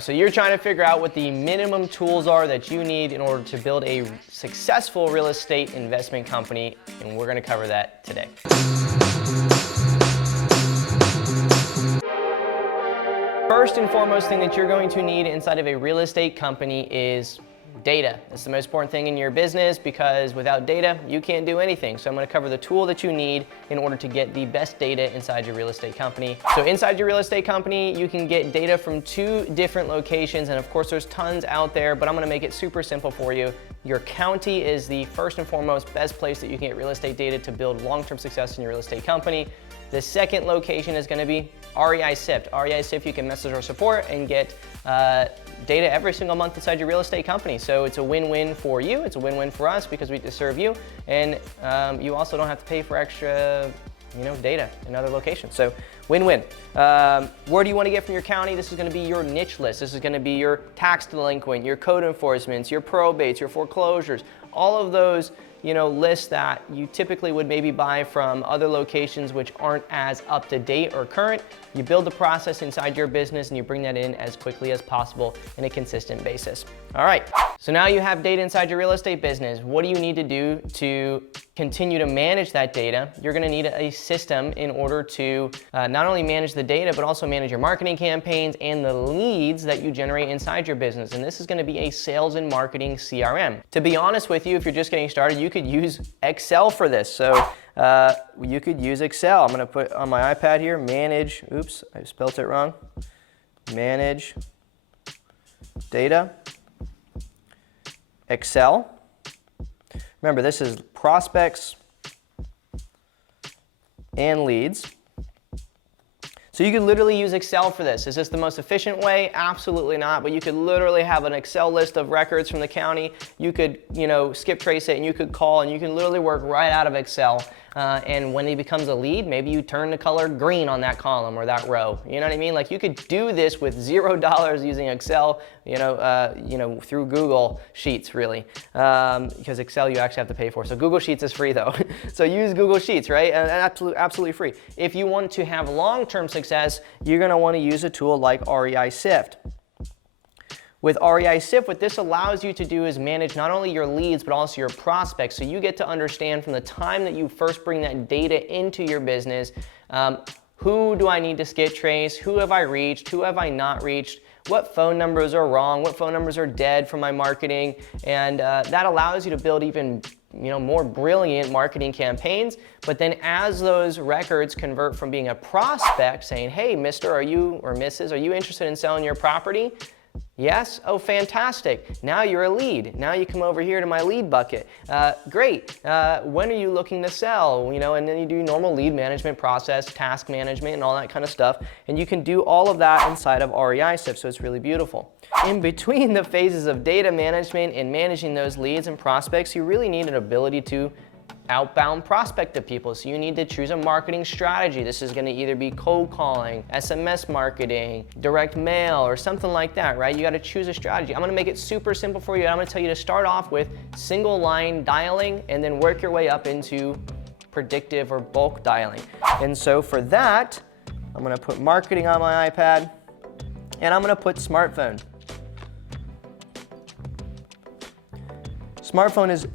So you're trying to figure out what the minimum tools are that you need in order to build a successful real estate investment company, and we're going to cover that today. First and foremost thing that you're going to need inside of a real estate company is data. It's the most important thing in your business because without data, you can't do anything. So I'm going to cover the tool that you need in order to get the best data inside your real estate company. So inside your real estate company, you can get data from 2 different locations, and of course there's tons out there, but I'm going to make it super simple for you. Your county is the first and foremost best place that you can get real estate data to build long-term success in your real estate company. The second location is going to be REI Sift. REI Sift, you can message our support and get data every single month inside your real estate company. So it's a win-win for you, it's a win-win for us because we serve you, and you also don't have to pay for extra data in other locations. So win-win. Where do you want to get from your county? This is going to be your niche list. This is going to be your tax delinquent, your code enforcements, your probates, your foreclosures, all of those lists that you typically would maybe buy from other locations which aren't as up to date or current. You build the process inside your business and you bring that in as quickly as possible in a consistent basis. All right, so now you have data inside your real estate business. What do you need to do to continue to manage that data? You're gonna need a system in order to not only manage the data, but also manage your marketing campaigns and the leads that you generate inside your business. And this is gonna be a sales and marketing CRM. To be honest with you, if you're just getting started, you could use Excel for this. So you could use Excel. I'm gonna put on my iPad here, manage, oops, I spelled it wrong. Manage data, Excel. Remember, this is prospects and leads. So you could literally use Excel for this. Is this the most efficient way? Absolutely not, but you could literally have an Excel list of records from the county. You could, skip trace it and you could call and you can literally work right out of Excel. And when it becomes a lead, maybe you turn the color green on that column or that row. You know what I mean? Like you could do this with $0 using Excel, through Google Sheets really, because Excel you actually have to pay for. So Google Sheets is free though. So use Google Sheets, right? And absolutely free. If you want to have long-term success, you're going to want to use a tool like REI Sift. With REI Sift, what this allows you to do is manage not only your leads, but also your prospects. So you get to understand from the time that you first bring that data into your business, who do I need to skip trace? Who have I reached? Who have I not reached? What phone numbers are wrong? What phone numbers are dead from my marketing? And that allows you to build even more brilliant marketing campaigns. But then as those records convert from being a prospect saying, hey, Mr. Or Mrs., are you interested in selling your property? Yes? Oh, fantastic. Now you're a lead. Now you come over here to my lead bucket. Great. When are you looking to sell? And then you do normal lead management process, task management, and all that kind of stuff. And you can do all of that inside of REI Sift, so it's really beautiful. In between the phases of data management and managing those leads and prospects, you really need an ability to outbound prospect to people. So you need to choose a marketing strategy. This is going to either be cold calling, SMS marketing, direct mail, or something like that, right? You got to choose a strategy. I'm going to make it super simple for you. I'm going to tell you to start off with single line dialing and then work your way up into predictive or bulk dialing. And so for that, I'm going to put marketing on my iPad and I'm going to put smartphone. Smartphone is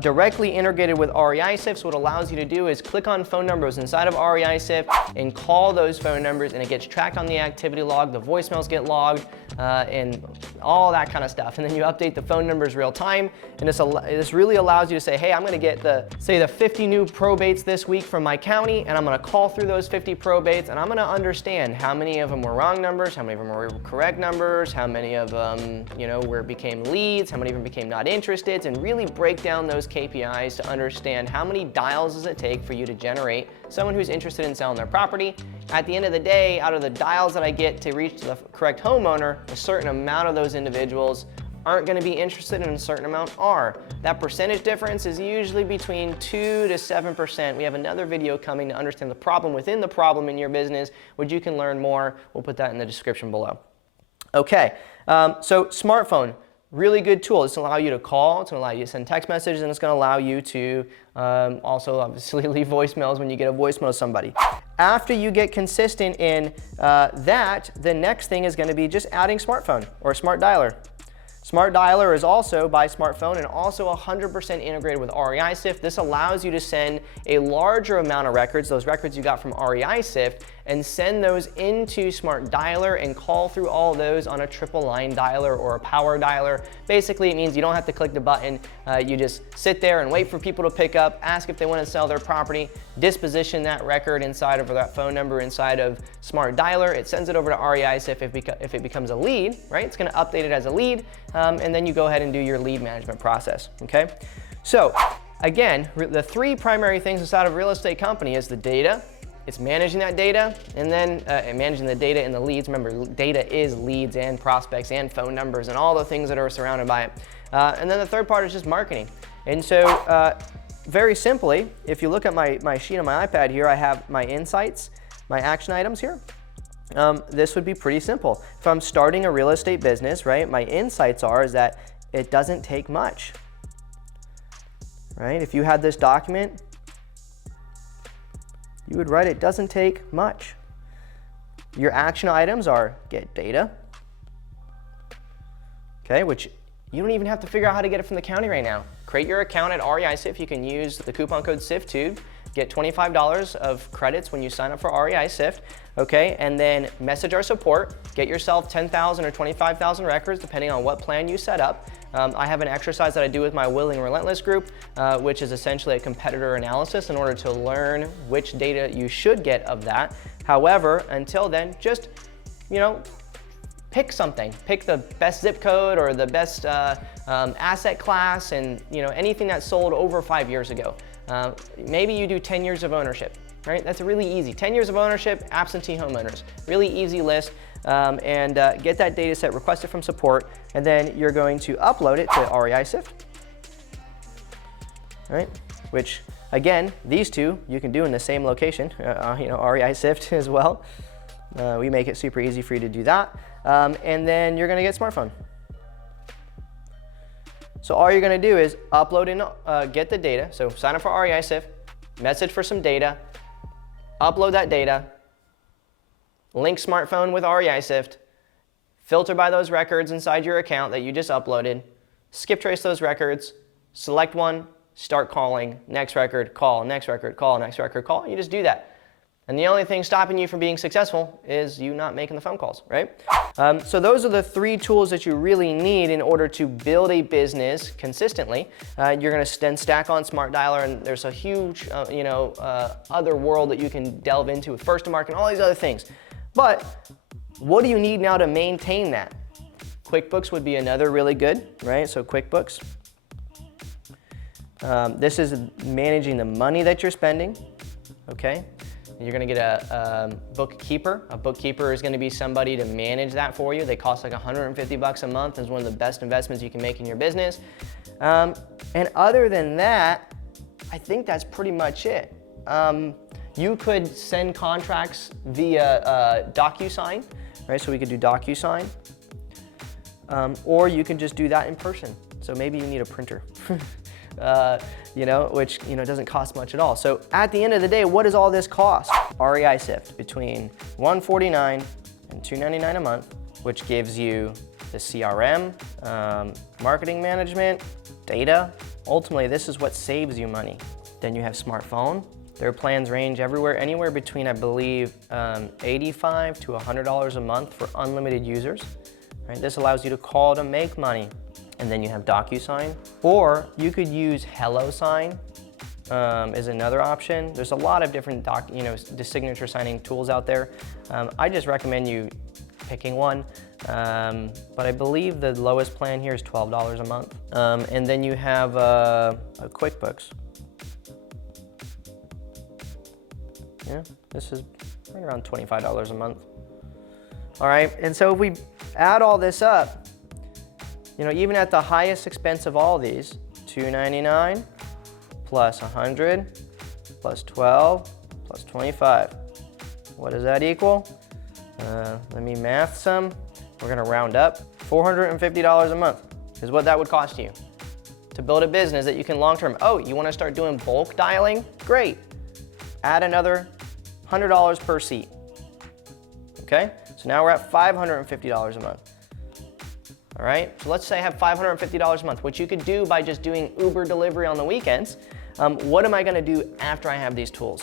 directly integrated with REI Sift. So what it allows you to do is click on phone numbers inside of REI Sift and call those phone numbers, and it gets tracked on the activity log, the voicemails get logged, and all that kind of stuff. And then you update the phone numbers real time, and this really allows you to say, hey, I'm gonna get the 50 new probates this week from my county, and I'm gonna call through those 50 probates, and I'm gonna understand how many of them were wrong numbers, how many of them were correct numbers, how many of them, where it became leads, how many of them became not interested, and really break down those KPIs to understand how many dials does it take for you to generate someone who's interested in selling their property. At the end of the day, out of the dials that I get to reach the correct homeowner, a certain amount of those individuals aren't going to be interested and a certain amount are. That percentage difference is usually between 2 to 7%. We have another video coming to understand the problem within the problem in your business, which you can learn more. We'll put that in the description below. Okay, so smartphone. Really good tool. It's going to allow you to call, it's going to allow you to send text messages, and it's going to allow you to also obviously leave voicemails when you get a voicemail to somebody. After you get consistent in that, the next thing is going to be just adding smartphone or smart dialer. Smart Dialer is also by smartphone and also 100% integrated with REI-Sift. This allows you to send a larger amount of records, those records you got from REI-Sift, and send those into Smart Dialer and call through all those on a triple line dialer or a power dialer. Basically, it means you don't have to click the button. You just sit there and wait for people to pick up, ask if they want to sell their property, disposition that record inside of that phone number inside of Smart Dialer. It sends it over to REI-Sift if it becomes a lead, right? It's going to update it as a lead, and then you go ahead and do your lead management process, okay? So again, the three primary things inside of a real estate company is the data, it's managing that data, and then managing the data and the leads. Remember, data is leads and prospects and phone numbers and all the things that are surrounded by it. And then the third part is just marketing. And so very simply, if you look at my sheet on my iPad here, I have my insights, my action items here. This would be pretty simple. If I'm starting a real estate business, right, my insights is that it doesn't take much, right? If you had this document, you would write it doesn't take much. Your action items are get data, okay, which you don't even have to figure out how to get it from the county right now. Create your account at REI-Sift. You can use the coupon code SIFT2, get $25 of credits when you sign up for REI-Sift, okay, and then message our support, get yourself 10,000 or 25,000 records depending on what plan you set up. I have an exercise that I do with my Willing Relentless group, which is essentially a competitor analysis in order to learn which data you should get of that. However, until then, just, pick something. Pick the best zip code or the best asset class, and anything that's sold over 5 years ago. Maybe you do 10 years of ownership, right? That's really easy. 10 years of ownership, absentee homeowners. Really easy list. And get that data set, request it from support, and then you're going to upload it to REI-Sift, right? Which, again, these two you can do in the same location, REI-Sift as well. We make it super easy for you to do that. And then you're going to get smartphone. So all you're going to do is upload and get the data. So sign up for REI-Sift, message for some data, upload that data, link smartphone with REI-Sift, filter by those records inside your account that you just uploaded, skip trace those records, select one, start calling, next record, call, next record, call, next record, call. You just do that. And the only thing stopping you from being successful is you not making the phone calls, right? So those are the three tools that you really need in order to build a business consistently. You're going to then stack on Smart Dialer, and there's a huge, other world that you can delve into with First to Market and all these other things. But what do you need now to maintain that? QuickBooks would be another really good, right? So QuickBooks. This is managing the money that you're spending, okay? You're going to get a bookkeeper. A bookkeeper is going to be somebody to manage that for you. They cost like $150 a month. It's one of the best investments you can make in your business. And other than that, I think that's pretty much it. You could send contracts via DocuSign, right? So we could do DocuSign. Or you can just do that in person. So maybe you need a printer. Which doesn't cost much at all. So at the end of the day, what does all this cost? REI-Sift between $149 and $299 a month, which gives you the CRM, marketing management, data. Ultimately, this is what saves you money. Then you have smartphone. Their plans range anywhere between, I believe, $85 to $100 a month for unlimited users. Right? This allows you to call to make money. And then you have DocuSign, or you could use HelloSign is another option. There's a lot of different the signature signing tools out there. I just recommend you picking one, but I believe the lowest plan here is $12 a month. And then you have a QuickBooks. Yeah, this is right around $25 a month. All right, and so if we add all this up, even at the highest expense of all these, $299 plus 100 plus 12 plus 25. What does that equal? Let me math some. We're gonna round up. $450 a month is what that would cost you to build a business that you can long-term. Oh, you wanna start doing bulk dialing? Great. Add another $100 per seat. Okay, so now we're at $550 a month. All right, so let's say I have $550 a month, which you could do by just doing Uber delivery on the weekends. What am I gonna do after I have these tools?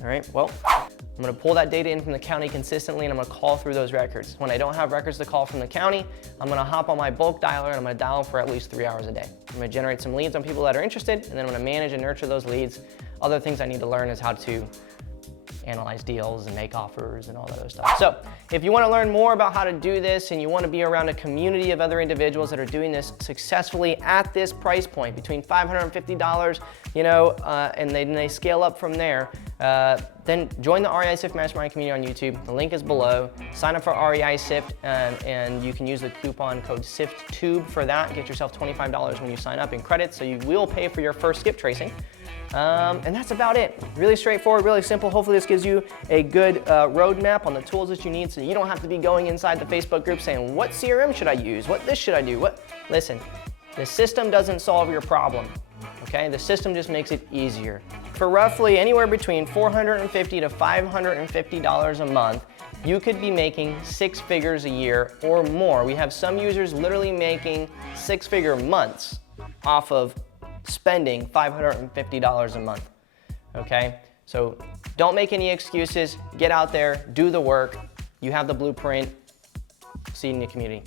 All right, well, I'm gonna pull that data in from the county consistently and I'm gonna call through those records. When I don't have records to call from the county, I'm gonna hop on my bulk dialer and I'm gonna dial for at least 3 hours a day. I'm gonna generate some leads on people that are interested, and then I'm gonna manage and nurture those leads. Other things I need to learn is how to analyze deals and make offers and all that other stuff. So if you want to learn more about how to do this and you want to be around a community of other individuals that are doing this successfully at this price point between $550, and then they scale up from there, then join the REI Sift Mastermind community on YouTube. The link is below. Sign up for REI Sift and you can use the coupon code SIFTTUBE for that. Get yourself $25 when you sign up in credits, so you will pay for your first skip tracing. And that's about it. Really straightforward, really simple. Hopefully this gives you a good roadmap on the tools that you need, so you don't have to be going inside the Facebook group saying, what CRM should I use? What this should I do? Listen, the system doesn't solve your problem, okay? The system just makes it easier. For roughly anywhere between $450 to $550 a month, you could be making 6 figures a year or more. We have some users literally making 6-figure months off of spending $550 a month, okay? So don't make any excuses. Get out there, do the work. You have the blueprint. See you in the community.